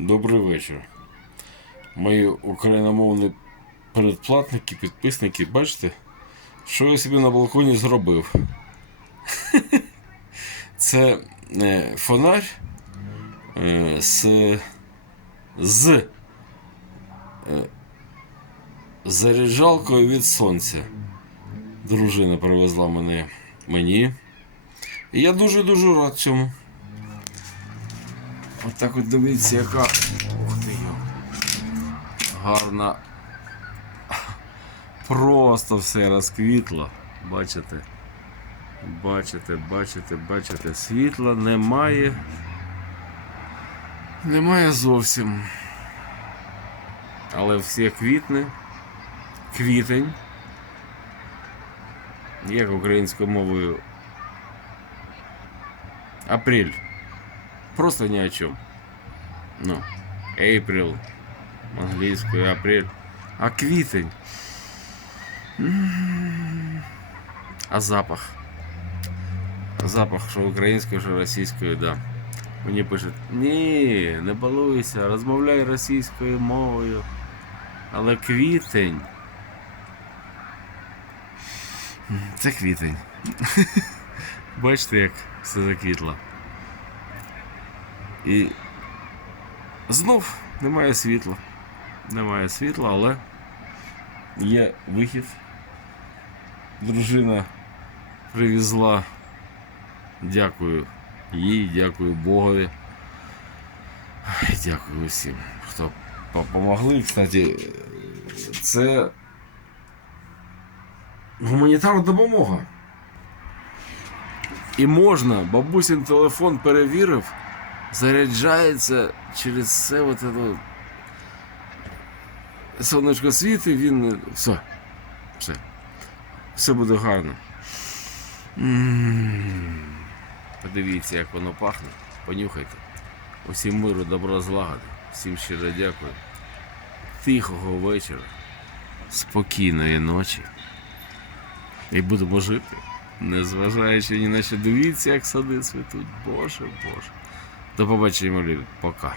Добрий вечір. Мої україномовні передплатники, підписники, бачите, що я собі на балконі зробив? Це е, фонарь е, з, з е, заряджалкою від сонця. Дружина привезла мене мені. І я дуже-дуже рад цьому. От от дивіться, яка. Ух ти йо. Гарна. Просто все розквітло. Бачите? Бачите, бачите, бачите, світла немає. Немає зовсім. Але все квітне. Квітень. Як українською мовою. Апрель. Просто ни о чем. Ну, April, англійською апрель. А квітень. А запах. Запах, що українською, що російською, да. Мені пишуть, ні, не балуйся, розмовляй російською мовою. Але квітень. Це квітень. Бачите, як все заквітло. І знов немає світла. Немає світла, але є вихід. Дружина привезла. Дякую їй, дякую Богові. Дякую усім, хто допомогли. Кстати, це гуманітарна допомога. І можна, бабусин телефон перевірив, заряджається через все от это. Сонечко світить, він. Все. Все. Все буде гарно. Подивіться, як воно пахне. Понюхайте. Усім миру, добра злагоди. Всім щиро дякую. Тихого вечора. Спокійної ночі. І будемо жити. Незважаючи ні на що дивіться, як сади цвітуть. Боже, Боже. До побачення, любі. Пока.